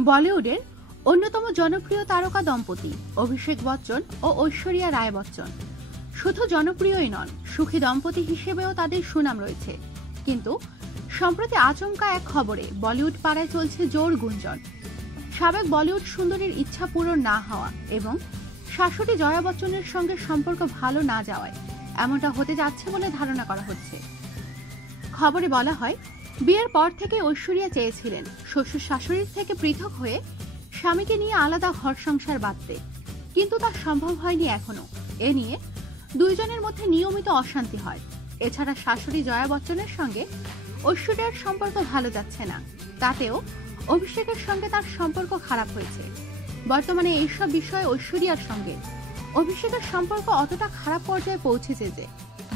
বলিউডের অন্যতম জনপ্রিয় তারকা দম্পতি অভিষেক বচ্চন ও ঐশ্বরিয়া রায় বচ্চন শুধু জনপ্রিয়ই নন, সুখী দম্পতি হিসেবেও তাদের সুনাম রয়েছে। কিন্তু সম্প্রতি আচমকা এক খবরে বলিউড পাড়ায় চলছে জোর গুঞ্জন। সাবেক বলিউড সুন্দরীর ইচ্ছা পূরণ না হওয়া এবং শাশুড়ি জয়া বচ্চনের সঙ্গে সম্পর্ক ভালো না যাওয়ায় এমনটা হতে যাচ্ছে বলে ধারণা করা হচ্ছে। খবরে বলা হয়, বিয়ের পর থেকে ঐশ্বরিয়া চেয়েছিলেন শ্বশুর শাশুড়ির থেকে পৃথক হয়ে স্বামীকে নিয়ে আলাদা ঘর সংসার বাঁধতে, কিন্তু তা সম্ভব হয়নি এখনো। এ নিয়ে দুইজনের মধ্যে নিয়মিত অশান্তি হয়। এছাড়া শাশুড়ি জয়া বচ্চনের সঙ্গে ঐশ্বরিয়ার সম্পর্ক ভালো যাচ্ছে না, তাতেও অভিষেকের সঙ্গে তার সম্পর্ক খারাপ হয়েছে। বর্তমানে এইসব বিষয়ে ঐশ্বরিয়ার সঙ্গে অভিষেকের সম্পর্ক অতটা খারাপ পর্যায়ে পৌঁছেছে যে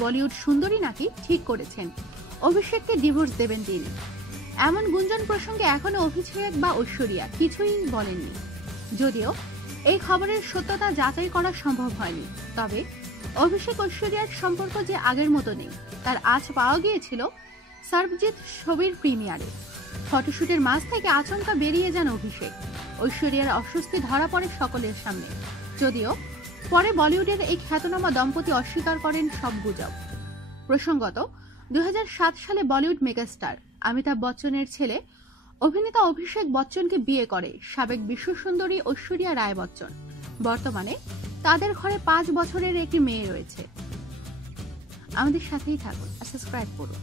বলিউড সুন্দরী নাকি ঠিক করেছেন অভিষেককে ডিভোর্স দেবেন তিনি। এমন গুঞ্জন প্রসঙ্গে এখনো অভিষেক বা ঐশ্বরিয়া কিছুই বলেননি। যদিও এই খবরের সত্যতা যাচাই করা সম্ভব হয়নি, তবে অভিষেক ঐশ্বরিয়ার সম্পর্ক যে আগের মতো নেই তার আজ পাওয়া গিয়েছিল সর্বজিৎ ছবির প্রিমিয়ারে। ফটোশুটের মাঝ থেকে আচমকা বেরিয়ে যান অভিষেক। ঐশ্বরিয়ার অস্বস্তি ধরা পড়ে সকলের সামনে, যদিও পরে বলিউডের এই খ্যাতনামা দম্পতি অস্বীকার করেন সব গুজব। প্রসঙ্গত, 2007 সালে বলিউড মেগাস্টার অমিতাভ বচ্চনের ছেলে অভিনেতা অভিষেক বচ্চনকে বিয়ে করে সাবেক বিশ্বসুন্দরী ঐশ্বরিয়া রায় বচ্চন। বর্তমানে তাদের ঘরে 5 বছরের একটি মেয়ে রয়েছে। আমাদের সাথেই থাকুন, সাবস্ক্রাইব করুন।